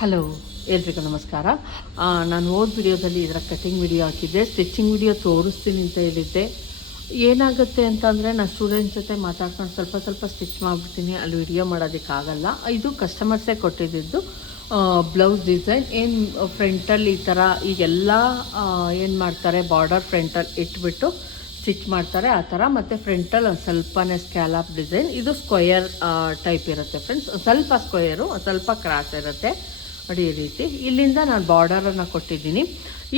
Hello, ಎಲ್ರಿಗೂ ನಮಸ್ಕಾರ. ನಾನು ಹೋದ ವಿಡಿಯೋದಲ್ಲಿ ಇದರ ಕಟಿಂಗ್ ವಿಡಿಯೋ ಹಾಕಿದ್ದೆ, ಸ್ಟಿಚಿಂಗ್ ವಿಡಿಯೋ ತೋರಿಸ್ತೀನಿ ಅಂತ ಹೇಳಿದ್ದೆ. ಏನಾಗುತ್ತೆ ಅಂತಂದರೆ ನಾನು ಸ್ಟೂಡೆಂಟ್ಸ್ ಜೊತೆ ಮಾತಾಡ್ಕೊಂಡು ಸ್ವಲ್ಪ ಸ್ಟಿಚ್ ಮಾಡಿಬಿಡ್ತೀನಿ, ಅಲ್ಲಿ ವಿಡಿಯೋ ಮಾಡೋದಕ್ಕಾಗಲ್ಲ. ಇದು ಕಸ್ಟಮರ್ಸೇ ಕೊಟ್ಟಿದ್ದು ಬ್ಲೌಸ್ ಡಿಸೈನ್. ಏನು ಫ್ರಂಟಲ್ಲಿ ಈ ಥರ ಈಗೆಲ್ಲ ಏನು ಮಾಡ್ತಾರೆ, ಬಾರ್ಡರ್ ಫ್ರಂಟಲ್ಲಿ ಇಟ್ಬಿಟ್ಟು ಸ್ಟಿಚ್ ಮಾಡ್ತಾರೆ ಆ ಥರ. ಮತ್ತು ಫ್ರಂಟಲ್ಲಿ ಒಂದು ಸ್ವಲ್ಪನೇ ಸ್ಕ್ಯಾಲಪ್ ಡಿಸೈನ್. ಇದು ಸ್ಕ್ವಯರ್ ಟೈಪ್ ಇರುತ್ತೆ ಫ್ರೆಂಡ್ಸ್, ಸ್ವಲ್ಪ ಸ್ಕ್ವಯರು ಸ್ವಲ್ಪ ಕ್ರಾಸ್ ಇರುತ್ತೆ ನೋಡಿ. ಈ ರೀತಿ ಇಲ್ಲಿಂದ ನಾನು ಬಾರ್ಡರನ್ನು ಕೊಟ್ಟಿದ್ದೀನಿ.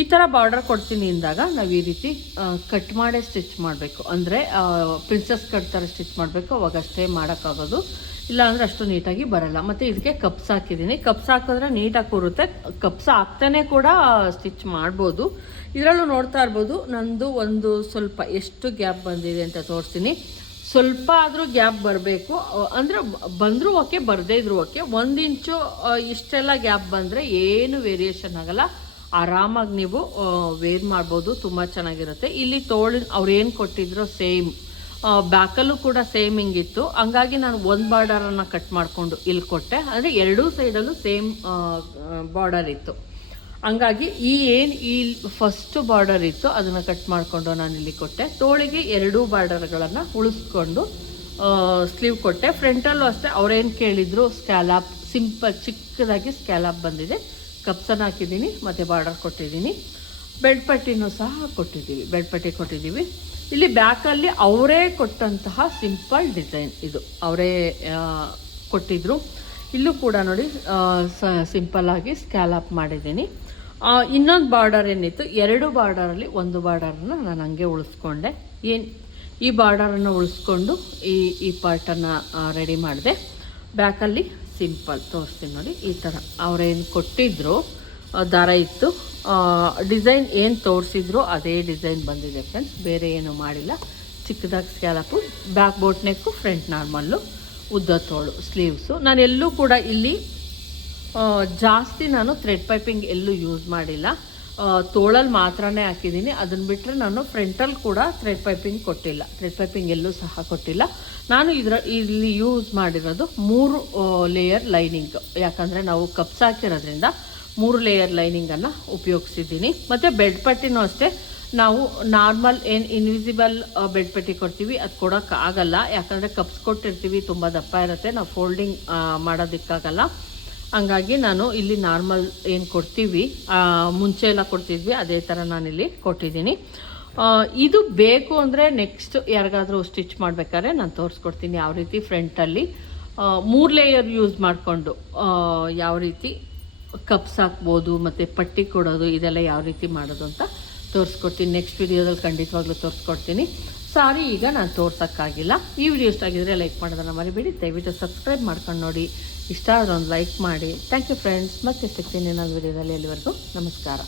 ಈ ಥರ ಬಾರ್ಡರ್ ಕೊಡ್ತೀನಿ ಅಂದಾಗ ನಾವು ಈ ರೀತಿ ಕಟ್ ಮಾಡೇ ಸ್ಟಿಚ್ ಮಾಡಬೇಕು. ಅಂದರೆ ಪ್ರಿನ್ಸಸ್ ಕಟ್ ಥರ ಸ್ಟಿಚ್ ಮಾಡಬೇಕು, ಅವಾಗಷ್ಟೇ ಮಾಡೋಕ್ಕಾಗೋದು, ಇಲ್ಲಾಂದರೆ ಅಷ್ಟು ನೀಟಾಗಿ ಬರಲ್ಲ. ಮತ್ತು ಇದಕ್ಕೆ ಕಪ್ಸ್ ಹಾಕಿದ್ದೀನಿ. ಕಪ್ಸ್ ಹಾಕಿದ್ರೆ ನೀಟಾಗಿ ಕೂರುತ್ತೆ. ಕಪ್ಸ್ ಹಾಕ್ತಾನೆ ಕೂಡ ಸ್ಟಿಚ್ ಮಾಡ್ಬೋದು. ಇದರಲ್ಲೂ ನೋಡ್ತಾ ಇರ್ಬೋದು ನಂದು ಒಂದು ಸ್ವಲ್ಪ ಎಷ್ಟು ಗ್ಯಾಪ್ ಬಂದಿದೆ ಅಂತ ತೋರಿಸ್ತೀನಿ. ಸ್ವಲ್ಪ ಆದರೂ ಗ್ಯಾಪ್ ಬರಬೇಕು, ಅಂದರೆ ಬಂದರೂ ಓಕೆ, ಬರದೇ ಇದ್ರೂ ಓಕೆ. 1 ಇಂಚು ಇಷ್ಟೆಲ್ಲ ಗ್ಯಾಪ್ ಬಂದರೆ ಏನು ವೇರಿಯೇಷನ್ ಆಗಲ್ಲ, ಆರಾಮಾಗಿ ನೀವು ವೇರ್ ಮಾಡ್ಬೋದು, ತುಂಬ ಚೆನ್ನಾಗಿರುತ್ತೆ. ಇಲ್ಲಿ ತೋಳು ಅವ್ರು ಏನು ಕೊಟ್ಟಿದ್ರು ಸೇಮ್, ಬ್ಯಾಕಲ್ಲೂ ಕೂಡ ಸೇಮ್ ಹಿಂಗಿತ್ತು. ಹಂಗಾಗಿ ನಾನು ಒಂದು ಬಾರ್ಡರನ್ನು ಕಟ್ ಮಾಡಿಕೊಂಡು ಇಲ್ಲಿ ಕೊಟ್ಟೆ, ಅಂದರೆ ಎರಡೂ ಸೈಡಲ್ಲೂ ಸೇಮ್ ಬಾರ್ಡರ್ ಇತ್ತು. ಹಂಗಾಗಿ ಈ ಫಸ್ಟ್ ಬಾರ್ಡರ್ ಇತ್ತು ಅದನ್ನು ಕಟ್ ಮಾಡಿಕೊಂಡು ನಾನು ಇಲ್ಲಿ ಕೊಟ್ಟೆ. ತೋಳಿಗೆ 2 ಬಾರ್ಡರ್ಗಳನ್ನು ಉಳಿಸ್ಕೊಂಡು ಸ್ಲೀವ್ ಕೊಟ್ಟೆ. ಫ್ರಂಟಲ್ಲೂ ಅಷ್ಟೇ ಅವ್ರೇನು ಕೇಳಿದ್ರು ಸ್ಕ್ಯಾಲಪ್, ಸಿಂಪಲ್ ಚಿಕ್ಕದಾಗಿ ಸ್ಕ್ಯಾಲಪ್ ಬಂದಿದೆ. ಕಪ್ಸನ್ನು ಹಾಕಿದ್ದೀನಿ ಮತ್ತು ಬಾರ್ಡರ್ ಕೊಟ್ಟಿದ್ದೀನಿ. ಬೆಡ್ ಪಟ್ಟಿನೂ ಸಹ ಬೆಡ್ ಪಟ್ಟಿ ಕೊಟ್ಟಿದ್ದೀವಿ. ಇಲ್ಲಿ ಬ್ಯಾಕಲ್ಲಿ ಅವರೇ ಕೊಟ್ಟಂತಹ ಸಿಂಪಲ್ ಡಿಸೈನ್, ಇದು ಅವರೇ ಕೊಟ್ಟಿದ್ರು. ಇಲ್ಲೂ ಕೂಡ ನೋಡಿ ಸಿಂಪಲ್ಲಾಗಿ ಸ್ಕ್ಯಾಲಪ್ ಮಾಡಿದ್ದೀನಿ. ಇನ್ನೊಂದು ಬಾರ್ಡರ್ ಏನಿತ್ತು, 2 ಬಾರ್ಡರಲ್ಲಿ ಒಂದು ಬಾರ್ಡರನ್ನು ನಾನು ಹಂಗೆ ಉಳಿಸ್ಕೊಂಡೆ. ಈ ಬಾರ್ಡರನ್ನು ಉಳಿಸ್ಕೊಂಡು ಈ ಪಾರ್ಟನ್ನು ರೆಡಿ ಮಾಡಿದೆ. ಬ್ಯಾಕಲ್ಲಿ ಸಿಂಪಲ್ ತೋರಿಸ್ತೀನಿ ನೋಡಿ. ಈ ಥರ ಅವರೇನು ಕೊಟ್ಟಿದ್ರು ದಾರ ಇತ್ತು, ಡಿಸೈನ್ ಏನು ತೋರಿಸಿದ್ರು ಅದೇ ಡಿಸೈನ್ ಬಂದಿದೆ ಫ್ರೆಂಡ್ಸ್, ಬೇರೆ ಏನು ಮಾಡಿಲ್ಲ. ಚಿಕ್ಕದಾಗಿ scallop, back boat neck, front normal, ಉದ್ದ ತೋಳು, ಸ್ಲೀವ್ಸು. ನಾನು ಎಲ್ಲೂ ಕೂಡ ಇಲ್ಲಿ ಜಾಸ್ತಿ ನಾನು ಥ್ರೆಡ್ ಪೈಪಿಂಗ್ ಎಲ್ಲೂ ಯೂಸ್ ಮಾಡಿಲ್ಲ, ತೋಳಲ್ಲಿ ಮಾತ್ರನೇ ಹಾಕಿದ್ದೀನಿ. ಅದನ್ನು ಬಿಟ್ಟರೆ ನಾನು ಫ್ರಂಟಲ್ಲಿ ಕೂಡ ಥ್ರೆಡ್ ಪೈಪಿಂಗ್ ಕೊಟ್ಟಿಲ್ಲ, ಥ್ರೆಡ್ ಪೈಪಿಂಗ್ ಎಲ್ಲೂ ಸಹ ಕೊಟ್ಟಿಲ್ಲ. ನಾನು ಇಲ್ಲಿ ಯೂಸ್ ಮಾಡಿರೋದು 3 ಲೇಯರ್ ಲೈನಿಂಗ್, ಯಾಕಂದರೆ ನಾವು ಕಪ್ಸ್ ಹಾಕಿರೋದ್ರಿಂದ 3 ಲೇಯರ್ ಲೈನಿಂಗನ್ನು ಉಪಯೋಗಿಸಿದ್ದೀನಿ. ಮತ್ತು ಬೆಡ್ ಪಟ್ಟಿನೂ ಅಷ್ಟೇ, ನಾವು ನಾರ್ಮಲ್ ಏನು ಇನ್ವಿಸಿಬಲ್ ಬೆಡ್ ಪಟ್ಟಿ ಕೊಡ್ತೀವಿ ಅದು ಕೊಡೋಕ್ಕಾಗಲ್ಲ, ಯಾಕಂದರೆ ಕಪ್ಸ್ ಕೊಟ್ಟಿರ್ತೀವಿ, ತುಂಬ ದಪ್ಪ ಇರುತ್ತೆ, ನಾವು ಫೋಲ್ಡಿಂಗ್ ಮಾಡೋದಕ್ಕಾಗಲ್ಲ. ಹಂಗಾಗಿ ನಾನು ಇಲ್ಲಿ ನಾರ್ಮಲ್ ಏನು ಕೊಡ್ತೀವಿ, ಮುಂಚೆ ಎಲ್ಲ ಕೊಡ್ತಿದ್ವಿ ಅದೇ ಥರ ನಾನಿಲ್ಲಿ ಕೊಟ್ಟಿದ್ದೀನಿ. ಇದು ಬೇಕು ಅಂದರೆ ನೆಕ್ಸ್ಟ್ ಯಾರಿಗಾದರೂ ಸ್ಟಿಚ್ ಮಾಡಬೇಕಾದ್ರೆ ನಾನು ತೋರಿಸ್ಕೊಡ್ತೀನಿ ಯಾವ ರೀತಿ ಫ್ರಂಟಲ್ಲಿ 3 ಲೇಯರ್ ಯೂಸ್ ಮಾಡಿಕೊಂಡು ಯಾವ ರೀತಿ ಕಪ್ಸ್ ಹಾಕ್ಬೋದು ಮತ್ತು ಪಟ್ಟಿ ಕೊಡೋದು, ಇದೆಲ್ಲ ಯಾವ ರೀತಿ ಮಾಡೋದು ಅಂತ ತೋರಿಸ್ಕೊಡ್ತೀನಿ. ನೆಕ್ಸ್ಟ್ ವಿಡಿಯೋದಲ್ಲಿ ಖಂಡಿತವಾಗ್ಲೂ ತೋರಿಸ್ಕೊಡ್ತೀನಿ. ಸಾರಿ, ಈಗ ನಾನು ತೋರ್ಸೋಕ್ಕಾಗಿಲ್ಲ. ಈ ವಿಡಿಯೋ ಇಷ್ಟ ಆಗಿದ್ರೆ ಲೈಕ್ ಮಾಡೋದನ್ನು ಮರಿಬೇಡಿ. ದಯವಿಟ್ಟು ಸಬ್ಸ್ಕ್ರೈಬ್ ಮಾಡ್ಕೊಂಡು ನೋಡಿ. ಇಷ್ಟ ಆದರೆ ಒಂದು ಲೈಕ್ ಮಾಡಿ. Thank you friends. ಮತ್ತೆ ಸಿಗ್ತೀನಿ ನಾನು ವಿಡಿಯೋದಲ್ಲಿ. ಅಲ್ಲಿವರೆಗೂ ನಮಸ್ಕಾರ.